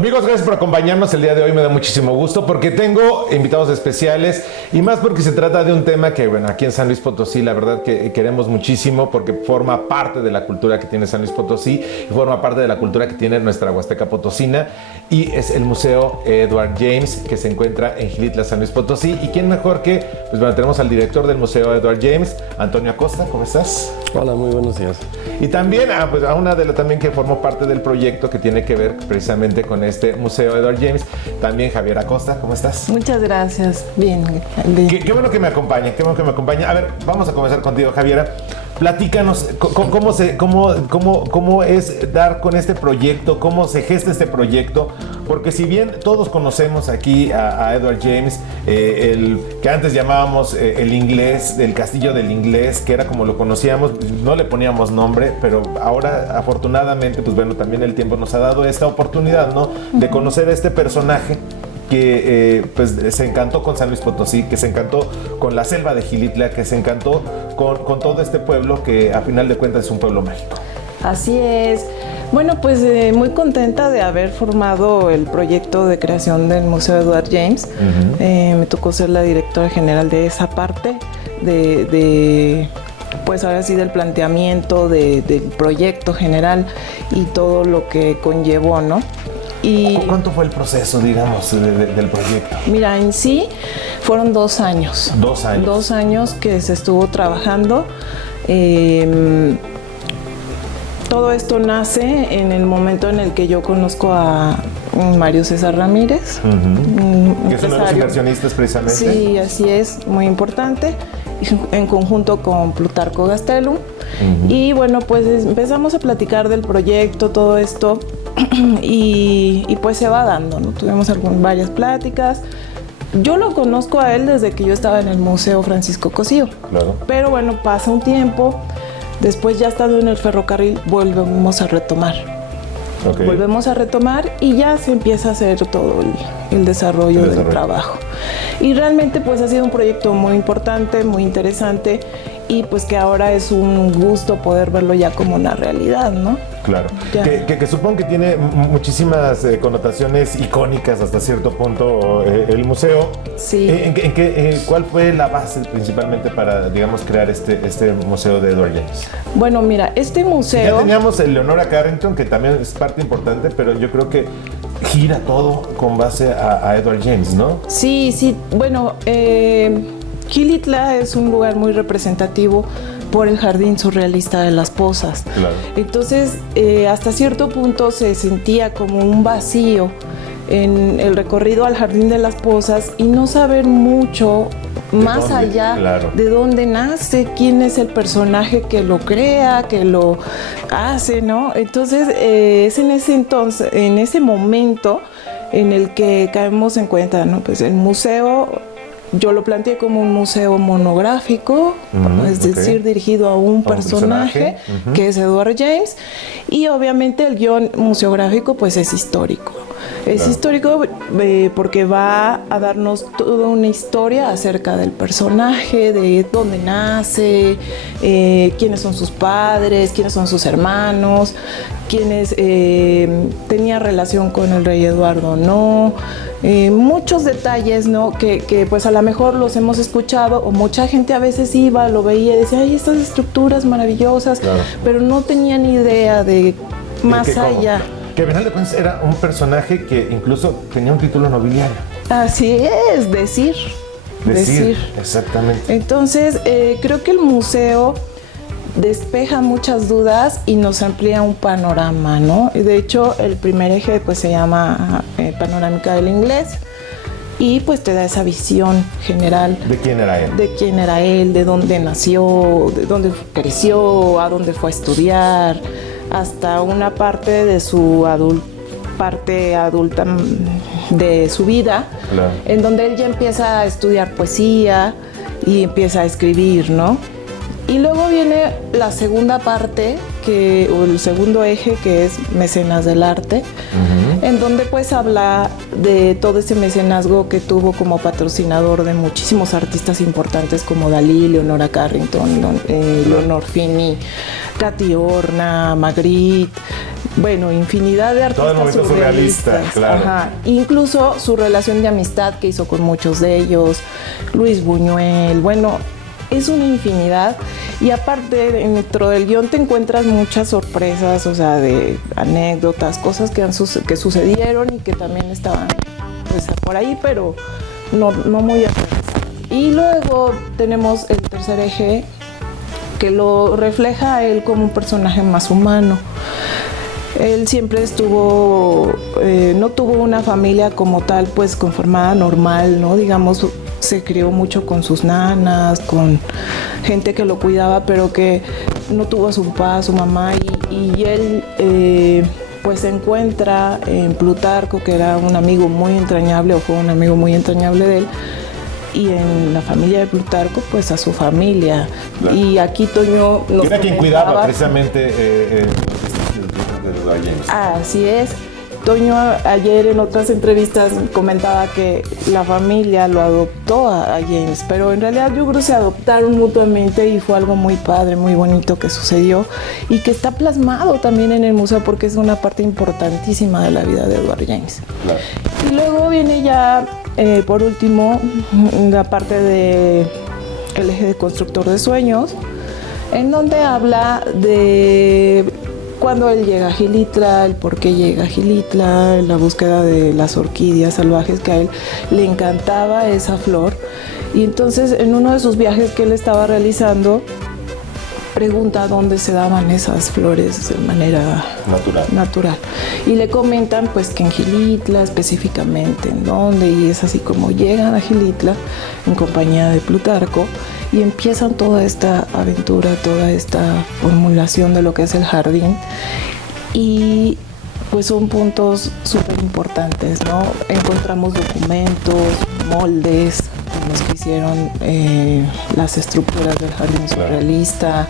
Amigos, gracias por acompañarnos el día de hoy. Me da muchísimo gusto porque tengo invitados especiales y más porque se trata de un tema que, bueno, aquí en San Luis Potosí la verdad que queremos muchísimo porque forma parte de la cultura que tiene San Luis Potosí y forma parte de la cultura que tiene nuestra Huasteca Potosina, y es el Museo Edward James, que se encuentra en Xilitla, San Luis Potosí. ¿Y quién mejor que, pues bueno, tenemos al director del Museo Edward James, Antonio Acosta? ¿Cómo estás? Hola, muy buenos días. Y también pues a una de las también que formó parte del proyecto que tiene que ver precisamente con este Museo Edward James, también Javier Acosta. ¿Cómo estás? Muchas gracias. Bien. Qué bueno que me acompañe, qué bueno que me acompañe. A ver, vamos a comenzar contigo, Javiera. Platícanos cómo es dar con este proyecto, cómo se gesta este proyecto, porque si bien todos conocemos aquí a Edward James, el que antes llamábamos el inglés, el castillo del inglés, que era como lo conocíamos, no le poníamos nombre, pero ahora afortunadamente, pues bueno, también el tiempo nos ha dado esta oportunidad, ¿no? De conocer a este personaje que pues se encantó con San Luis Potosí, que se encantó con la selva de Xilitla, que se encantó con todo este pueblo que a final de cuentas es un pueblo mágico. Así es. Bueno, pues muy contenta de haber formado el proyecto de creación del Museo Edward James. Me tocó ser la directora general de esa parte, pues ahora sí del planteamiento del proyecto general y todo lo que conllevó, ¿no? Y ¿cuánto fue el proceso, digamos, del proyecto? Mira, en sí fueron 2 años. 2 años. 2 años que se estuvo trabajando. Todo esto nace en el momento en el que yo conozco a Mario César Ramírez. Que es uno de los inversionistas precisamente. Sí, así es, muy importante. En conjunto con Plutarco Gastelum. Y bueno, pues empezamos a platicar del proyecto, todo esto. Y pues se va dando, ¿no? Tuvimos varias pláticas. Yo lo conozco a él desde que yo estaba en el Museo Francisco Cosío. Claro. Pero bueno, pasa un tiempo. Después, ya estando en el ferrocarril, volvemos a retomar. Okay. Volvemos a retomar y ya se empieza a hacer todo el desarrollo del trabajo. Y realmente pues ha sido un proyecto muy importante, muy interesante, y pues que ahora es un gusto poder verlo ya como una realidad, ¿no? Claro, que supongo que tiene muchísimas connotaciones icónicas hasta cierto punto el museo. Sí. ¿Cuál fue la base principalmente para, digamos, crear este museo de Edward James? Bueno, mira, este museo... Ya teníamos el Leonora Carrington, que también es parte importante, pero yo creo que gira todo con base a Edward James, ¿no? Sí, sí. Bueno, Xilitla es un lugar muy representativo por el Jardín Surrealista de las Pozas. Claro. Entonces, hasta cierto punto se sentía como un vacío en el recorrido al Jardín de las Pozas y no saber mucho más allá de dónde nace, quién es el personaje que lo crea, que lo hace, ¿no? Entonces, es en ese momento en el que caemos en cuenta, ¿no? Pues el museo... Yo lo planteé como un museo monográfico, es decir, dirigido a un personaje que es Edward James, y obviamente el guión museográfico pues es histórico. Es histórico porque va a darnos toda una historia acerca del personaje, de dónde nace, quiénes son sus padres, quiénes son sus hermanos, quiénes tenía relación con el rey Eduardo o no. Muchos detalles, ¿no? Que pues a lo mejor los hemos escuchado, o mucha gente a veces iba, lo veía y decía, ay, estas estructuras maravillosas, pero no tenía ni idea de más allá. Que al final de cuentas era un personaje que incluso tenía un título nobiliario. Así es, decir. Exactamente. Entonces, creo que el museo despeja muchas dudas y nos amplía un panorama, ¿no? De hecho, el primer eje pues se llama Panorámica del Inglés, y pues te da esa visión general. ¿De quién era él? De quién era él, de dónde nació, de dónde creció, a dónde fue a estudiar, hasta una parte de su parte adulta de su vida, en donde él ya empieza a estudiar poesía y empieza a escribir, ¿no? Y luego viene la segunda parte, o el segundo eje, que es mecenas del arte, en donde pues habla de todo ese mecenazgo que tuvo como patrocinador de muchísimos artistas importantes como Dalí, Leonora Carrington, Leonor Fini, Katy Horna, Magritte, infinidad de artistas surrealista, claro. Ajá. Incluso su relación de amistad que hizo con muchos de ellos, Luis Buñuel, es una infinidad. Y aparte, dentro del guión te encuentras muchas sorpresas, o sea, de anécdotas, cosas que sucedieron y que también estaban pues, por ahí, pero no muy aterrizadas. Y luego tenemos el tercer eje, que lo refleja a él como un personaje más humano. Él siempre no tuvo una familia como tal, pues conformada normal, ¿no? Digamos, se crió mucho con sus nanas, con gente que lo cuidaba, pero que no tuvo a su papá, a su mamá, y él pues se encuentra en Plutarco, que era un amigo muy entrañable, o fue un amigo muy entrañable de él, y en la familia de Plutarco, pues a su familia. Claro. Y aquí Toño nos era quien cuidaba precisamente Así es. Toño ayer en otras entrevistas comentaba que la familia lo adoptó a James, pero en realidad yo creo que se adoptaron mutuamente y fue algo muy padre, muy bonito que sucedió y que está plasmado también en el museo porque es una parte importantísima de la vida de Edward James. Claro. Y luego viene ya, por último, la parte de el eje de constructor de sueños, en donde habla de cuando él llega a Xilitla, el por qué llega a Xilitla, la búsqueda de las orquídeas salvajes, que a él le encantaba esa flor. Y entonces en uno de sus viajes que él estaba realizando, pregunta dónde se daban esas flores de manera natural. Y le comentan pues que en Xilitla específicamente, en dónde, y es así como llegan a Xilitla en compañía de Plutarco y empiezan toda esta aventura, toda esta formulación de lo que es el jardín. Y pues son puntos súper importantes, ¿no? Encontramos documentos, moldes, los que hicieron las estructuras del jardín surrealista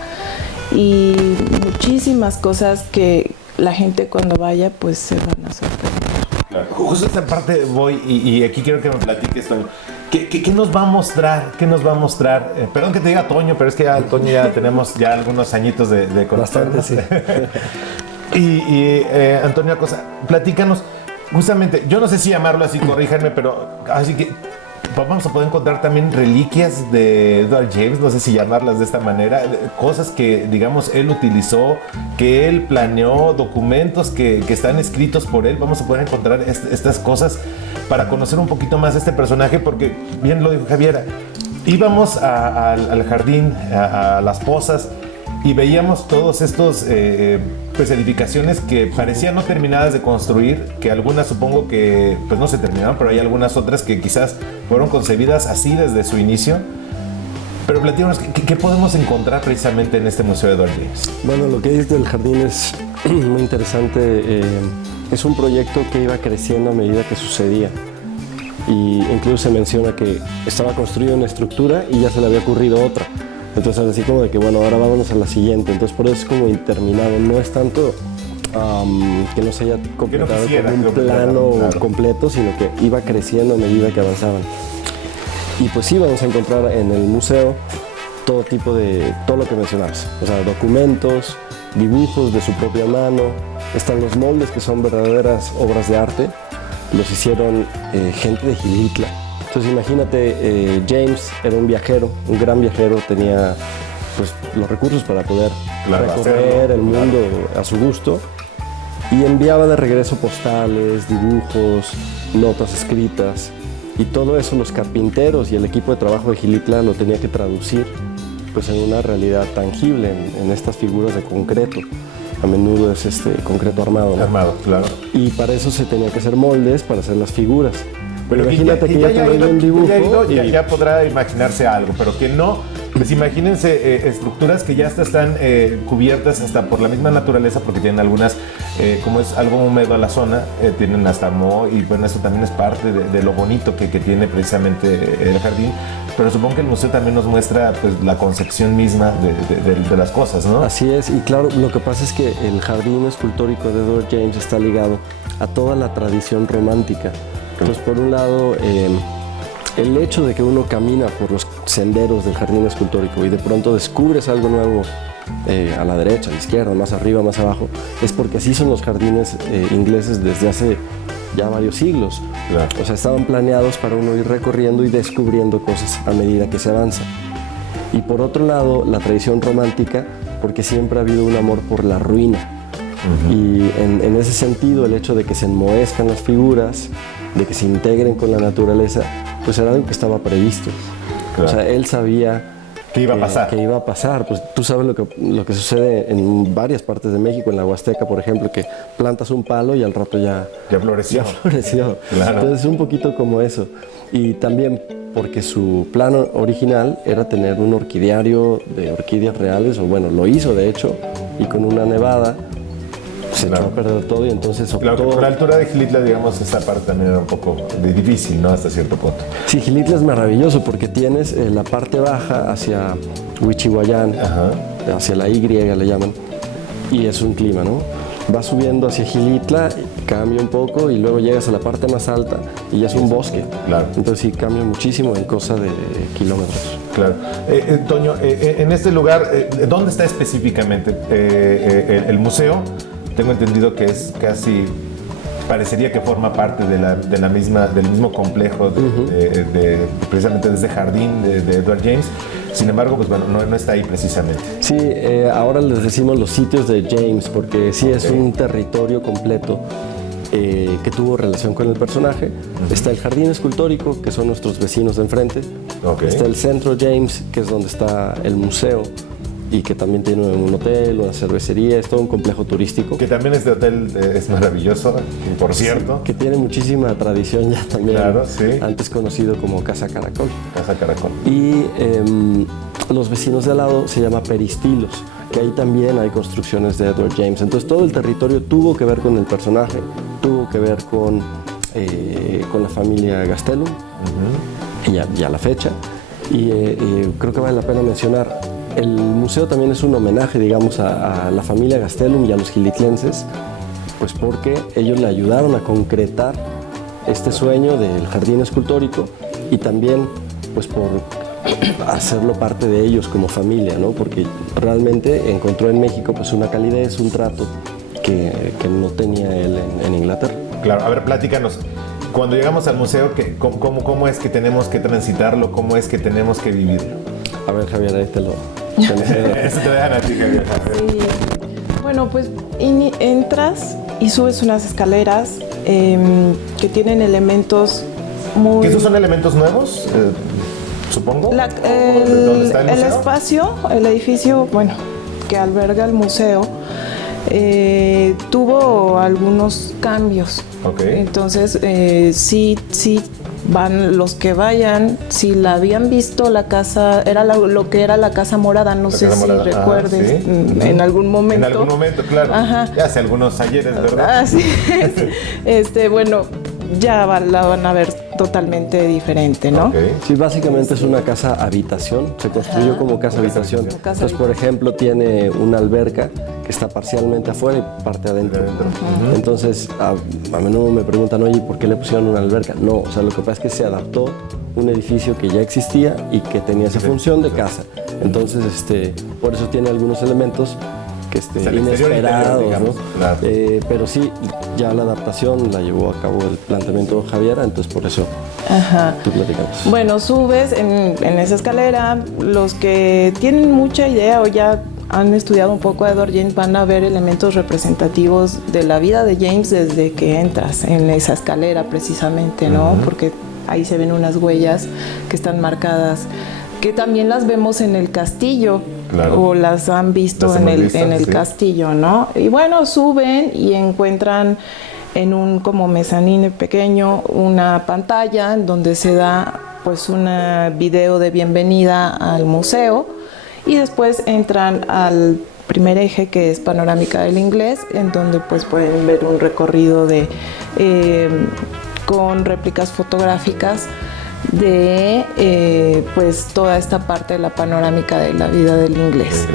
y muchísimas cosas que la gente cuando vaya pues se van a sorprender. Claro. Justo esta parte voy y aquí quiero que me platiques, Toño. ¿Qué nos va a mostrar? ¿Qué nos va a mostrar? Perdón que te diga Toño, pero es que ya Toño ya tenemos ya algunos añitos de bastante, sí. y Antonio Acosta, platícanos. Justamente, yo no sé si llamarlo así, corríjanme, pero así que vamos a poder encontrar también reliquias de Edward James, no sé si llamarlas de esta manera, cosas que, digamos, él utilizó, que él planeó, documentos que están escritos por él. Vamos a poder encontrar estas cosas para conocer un poquito más este personaje, porque bien lo dijo Javiera, íbamos al jardín, a las pozas, y veíamos todos estos pues edificaciones que parecían no terminadas de construir, que algunas supongo que pues no se terminaron, pero hay algunas otras que quizás fueron concebidas así desde su inicio. Pero platícanos, ¿qué podemos encontrar precisamente en este Museo de Edward James? Bueno, lo que dices del jardín es muy interesante. Es un proyecto que iba creciendo a medida que sucedía. Y incluso se menciona que estaba construida una estructura y ya se le había ocurrido otra. Entonces así como de que bueno, ahora vámonos a la siguiente. Entonces por eso es como interminable. No es tanto que no se haya completado como un plano completo, sino que iba creciendo a medida que avanzaban. Y pues sí, vamos a encontrar en el museo todo tipo de, todo lo que mencionabas. O sea, documentos, dibujos de su propia mano. Están los moldes que son verdaderas obras de arte. Los hicieron gente de Xilitla. Entonces imagínate, James era un viajero, un gran viajero, tenía pues, los recursos para poder recorrer el mundo a su gusto y enviaba de regreso postales, dibujos, notas escritas y todo eso los carpinteros y el equipo de trabajo de Xilitla lo tenía que traducir pues, en una realidad tangible, en estas figuras de concreto. A menudo es concreto armado, ¿no? Armado, claro. Y para eso se tenía que hacer moldes para hacer las figuras. Pero imagínate que ya tengo un dibujo ya podrá imaginarse algo, pero que no, pues imagínense estructuras que ya están cubiertas hasta por la misma naturaleza, porque tienen algunas, como es algo húmedo a la zona, tienen hasta moho, y bueno, eso también es parte de lo bonito que tiene precisamente el jardín. Pero supongo que el museo también nos muestra pues, la concepción misma de las cosas, ¿no? Así es, y claro, lo que pasa es que el jardín escultórico de Edward James está ligado a toda la tradición romántica. Entonces, por un lado, el hecho de que uno camina por los senderos del jardín escultórico y de pronto descubres algo nuevo a la derecha, a la izquierda, más arriba, más abajo, es porque así son los jardines ingleses desde hace ya varios siglos. Claro. O sea, estaban planeados para uno ir recorriendo y descubriendo cosas a medida que se avanza. Y por otro lado, la tradición romántica, porque siempre ha habido un amor por la ruina. Y en ese sentido, el hecho de que se enmohezcan las figuras, de que se integren con la naturaleza, pues era algo que estaba previsto. Claro. O sea, él sabía ¿Qué iba a pasar? Que iba a pasar. Pues tú sabes lo que sucede en varias partes de México, en la Huasteca, por ejemplo, que plantas un palo y al rato ya floreció. Claro. Entonces, un poquito como eso. Y también porque su plan original era tener un orquidiario de orquídeas reales, o bueno, lo hizo de hecho, y con una nevada se echó a perder todo y entonces optó... Claro, por la altura de Xilitla, digamos, esa parte también era un poco difícil, ¿no? Hasta cierto punto. Sí, Xilitla es maravilloso porque tienes la parte baja hacia Huichihuayán, hacia la Y le llaman, y es un clima, ¿no? Vas subiendo hacia Xilitla, cambia un poco y luego llegas a la parte más alta y ya es un bosque. Claro. Entonces sí, cambia muchísimo en cosa de kilómetros. Claro. Toño, en este lugar, ¿dónde está específicamente el museo? Tengo entendido que es casi, parecería que forma parte del mismo complejo precisamente de este jardín de Edward James. Sin embargo, pues bueno, no está ahí precisamente. Sí, ahora les decimos los sitios de James porque sí es un territorio completo que tuvo relación con el personaje. Está el jardín escultórico, que son nuestros vecinos de enfrente. Está el centro James, que es donde está el museo y que también tiene un hotel, una cervecería, es todo un complejo turístico. Que también este hotel es maravilloso, por cierto. Sí, que tiene muchísima tradición ya también. Claro, sí. Antes conocido como Casa Caracol. Casa Caracol. Y los vecinos de al lado se llama Peristilos, que ahí también hay construcciones de Edward James. Entonces todo el territorio tuvo que ver con el personaje, tuvo que ver con la familia Gastelum, y a la fecha. Y creo que vale la pena mencionar, el museo también es un homenaje, digamos, a la familia Gastelum y a los gilitlenses, pues porque ellos le ayudaron a concretar este sueño del jardín escultórico y también pues por hacerlo parte de ellos como familia, ¿no? Porque realmente encontró en México pues una calidez, un trato que no tenía él en Inglaterra. Claro, a ver, platícanos. Cuando llegamos al museo, ¿cómo es que tenemos que transitarlo? ¿Cómo es que tenemos que vivirlo? A ver, Javier, ahí te lo... Eso te dejan a ti, Javier. Sí. Bueno, pues entras y subes unas escaleras que tienen elementos muy... ¿Que esos son elementos nuevos, supongo? ¿Dónde está el espacio, el edificio, bueno, que alberga el museo, tuvo algunos cambios. Entonces, sí van los que vayan, si la habían visto, la casa, era lo que era la Casa Morada, no sé si recuerdes, ¿sí? En algún momento. En algún momento, claro. Ya hace algunos ayeres, ¿verdad? Así es. Bueno, ya la van a ver totalmente diferente, ¿no? Sí, básicamente es una casa habitación, se construyó como casa habitación. Entonces, por ejemplo, tiene una alberca que está parcialmente afuera y parte adentro. Entonces, a menudo me preguntan, oye, ¿por qué le pusieron una alberca? No, o sea, lo que pasa es que se adaptó un edificio que ya existía y que tenía esa función de casa. Entonces, por eso tiene algunos elementos que inesperados, digamos, ¿no? Claro. Pero sí, ya la adaptación la llevó a cabo el planteamiento Javier, entonces por eso tú platicamos. Bueno, subes en esa escalera, los que tienen mucha idea o ya han estudiado un poco a Edward James van a ver elementos representativos de la vida de James desde que entras en esa escalera precisamente, ¿no? Porque ahí se ven unas huellas que están marcadas, que también las vemos en el castillo. Claro. O las han visto en el castillo, ¿no? Y bueno, suben y encuentran en un como mezanine pequeño una pantalla en donde se da pues un video de bienvenida al museo y después entran al primer eje, que es Panorámica del Inglés, en donde pues pueden ver un recorrido con réplicas fotográficas de pues toda esta parte de la panorámica de la vida del inglés.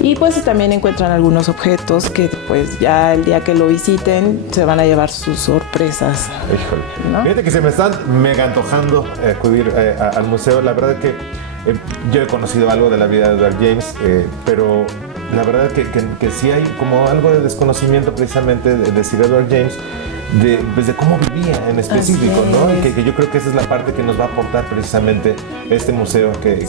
Y pues también encuentran algunos objetos que pues ya el día que lo visiten se van a llevar sus sorpresas. Híjole, ¿no? Fíjate que se me están mega antojando acudir al museo. La verdad que Yo he conocido algo de la vida de Edward James, pero la verdad que sí hay como algo de desconocimiento precisamente de Sir Edward James, pues de cómo vivía en específico, ¿no? Y que yo creo que esa es la parte que nos va a aportar precisamente este museo que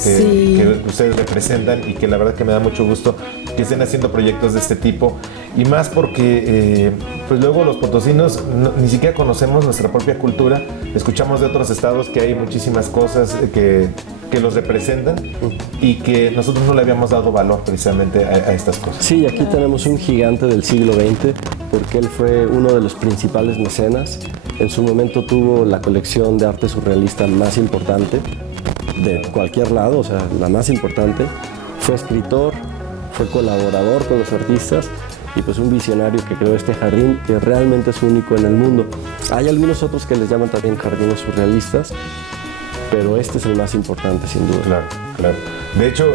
ustedes representan, y que la verdad que me da mucho gusto que estén haciendo proyectos de este tipo, y más porque pues luego los potosinos ni siquiera conocemos nuestra propia cultura, escuchamos de otros estados que hay muchísimas cosas que los representan y que nosotros no le habíamos dado valor precisamente a estas cosas. Sí, aquí tenemos un gigante del siglo XX, porque él fue uno de los principales mecenas. En su momento tuvo la colección de arte surrealista más importante de cualquier lado, o sea, la más importante. Fue escritor, fue colaborador con los artistas y pues un visionario que creó este jardín que realmente es único en el mundo. Hay algunos otros que les llaman también jardines surrealistas, pero este es el más importante, sin duda. Claro, claro. De hecho,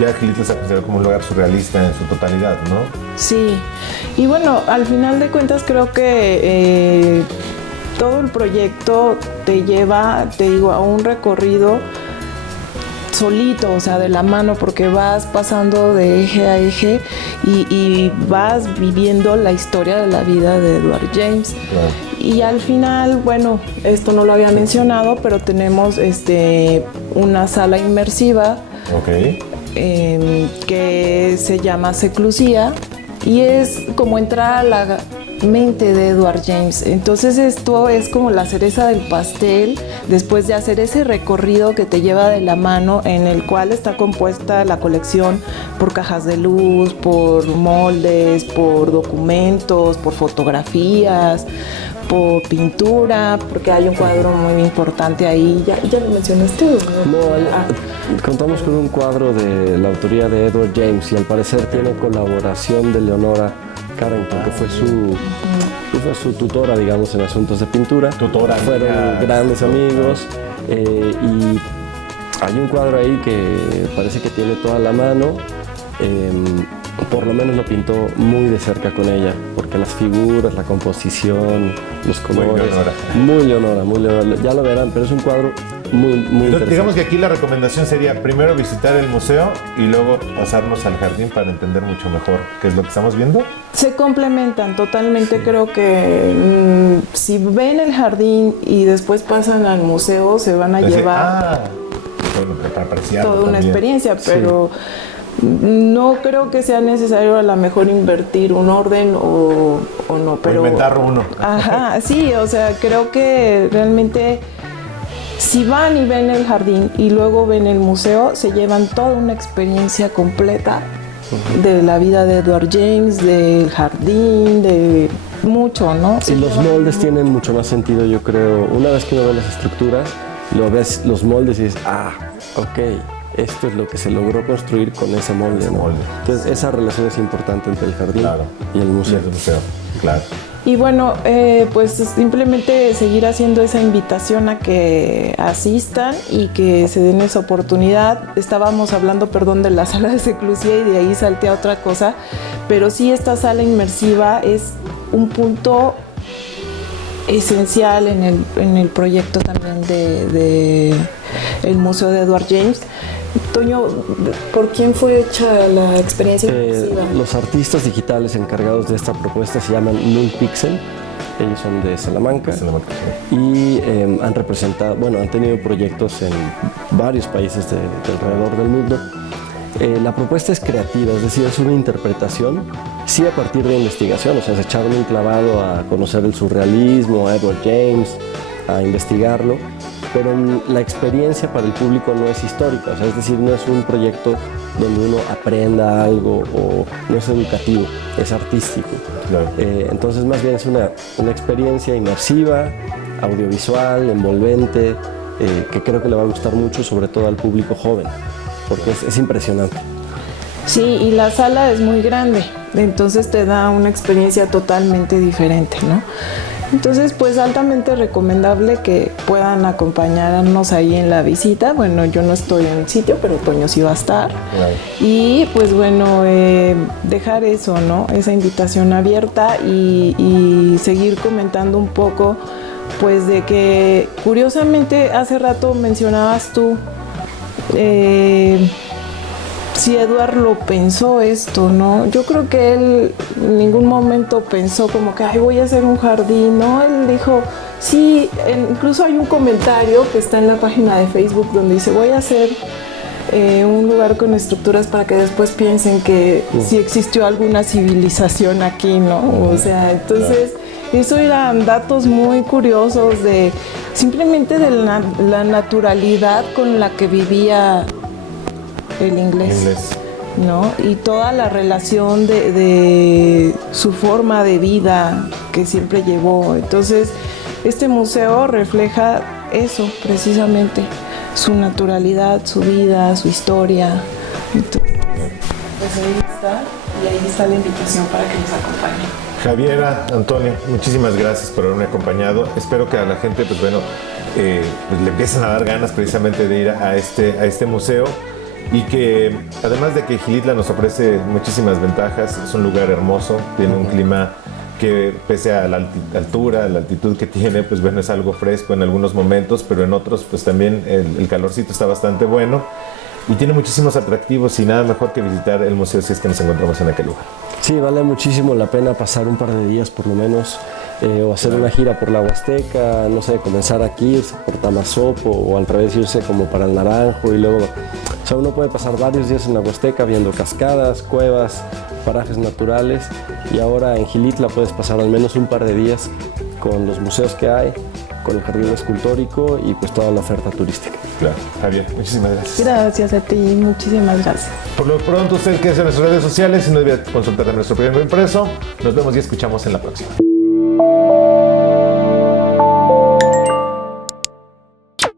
ya Gilitla se considera como un lugar surrealista en su totalidad, ¿no? Sí. Y bueno, al final de cuentas creo que todo el proyecto te lleva, te digo, a un recorrido solito, o sea, de la mano, porque vas pasando de eje a eje y vas viviendo la historia de la vida de Edward James. Claro. Y al final, bueno, esto no lo había mencionado, pero tenemos una sala inmersiva que se llama Seclusia, y es como entrar a la mente de Edward James. Entonces esto es como la cereza del pastel después de hacer ese recorrido que te lleva de la mano, en el cual está compuesta la colección por cajas de luz, por moldes, por documentos, por fotografías, por pintura, porque hay un cuadro muy importante ahí. ¿Ya lo mencionaste? No, contamos con un cuadro de la autoría de Edward James, y al parecer tiene colaboración de Leonora Carrington, que fue su tutora, digamos, en asuntos de pintura. Fueron grandes amigos, y hay un cuadro ahí que parece que tiene toda la mano. Por lo menos lo pintó muy de cerca con ella, porque las figuras, la composición, los colores, muy Leonora, ya lo verán, pero es un cuadro muy interesante. Digamos que aquí la recomendación sería primero visitar el museo y luego pasarnos al jardín para entender mucho mejor qué es lo que estamos viendo. Se complementan totalmente. Sí. Creo que si ven el jardín y después pasan al museo, se van a llevar toda una experiencia, pero no creo que sea necesario a lo mejor invertir un orden o no, pero o inventar uno. Ajá, sí, o sea, creo que realmente si van y ven el jardín y luego ven el museo, se llevan toda una experiencia completa de la vida de Edward James, del jardín, de mucho, ¿no? Y los moldes tienen mucho más sentido, yo creo. Una vez que uno ve las estructuras, lo ves los moldes y dices, ok, esto es lo que se logró construir con ese molde, ¿no? Entonces, esa relación es importante entre el jardín y el museo. Claro. Y bueno, pues simplemente seguir haciendo esa invitación a que asistan y que se den esa oportunidad. Estábamos hablando, de la sala de Seclusia, y de ahí salté a otra cosa, pero sí, esta sala inmersiva es un punto esencial en el proyecto también de el Museo de Edward James. Toño, ¿por quién fue hecha la experiencia inmersiva? Los artistas digitales encargados de esta propuesta se llaman Null Pixel. Ellos son de Salamanca, y han tenido proyectos en varios países de alrededor del mundo. La propuesta es creativa, es decir, es una interpretación, sí, a partir de investigación, o sea, se echaron un clavado a conocer el surrealismo, a Edward James, a investigarlo, pero la experiencia para el público no es histórica, o sea, es decir, no es un proyecto donde uno aprenda algo, o no es educativo, es artístico. Claro. Entonces, más bien es una experiencia inmersiva, audiovisual, envolvente, que creo que le va a gustar mucho, sobre todo al público joven, porque es impresionante. Sí, y la sala es muy grande, entonces te da una experiencia totalmente diferente, ¿no? Entonces, pues altamente recomendable que puedan acompañarnos ahí en la visita. Bueno, yo no estoy en el sitio, pero Toño sí va a estar. Claro. Y pues bueno, dejar eso, ¿no? Esa invitación abierta y seguir comentando un poco, pues de que curiosamente hace rato mencionabas tú si Edward lo pensó esto, ¿no? Yo creo que él en ningún momento pensó como que, ay, voy a hacer un jardín, ¿no? Él dijo, sí, incluso hay un comentario que está en la página de Facebook donde dice, voy a hacer un lugar con estructuras para que después piensen que sí existió alguna civilización aquí, ¿no? O sea, entonces, eso eran datos muy curiosos de simplemente de la naturalidad con la que vivía el inglés, ¿no? Y toda la relación de su forma de vida que siempre llevó. Entonces, este museo refleja eso precisamente, su naturalidad, su vida, su historia. Entonces, pues ahí está, y ahí está la invitación para que nos acompañen. Javiera, Antonio, muchísimas gracias por haberme acompañado. Espero que a la gente, pues bueno, pues le empiecen a dar ganas precisamente de ir a este museo, y que además de que Xilitla nos ofrece muchísimas ventajas, es un lugar hermoso, tiene un clima que pese a la altura, la altitud que tiene, pues bueno, es algo fresco en algunos momentos, pero en otros pues también el calorcito está bastante bueno, y tiene muchísimos atractivos, y nada mejor que visitar el museo si es que nos encontramos en aquel lugar. Sí, vale muchísimo la pena pasar un par de días por lo menos, o hacer una gira por la Huasteca, no sé, comenzar aquí, irse por Tamazopo, o al revés irse como para el Naranjo, y luego, o sea, uno puede pasar varios días en la Huasteca viendo cascadas, cuevas, parajes naturales, y ahora en Xilitla puedes pasar al menos un par de días con los museos que hay, con el jardín escultórico y pues toda la oferta turística. Claro, Javier, muchísimas gracias. Gracias a ti, muchísimas gracias. Por lo pronto, usted quédese en nuestras redes sociales y no olvide consultar a nuestro periódico impreso. Nos vemos y escuchamos en la próxima.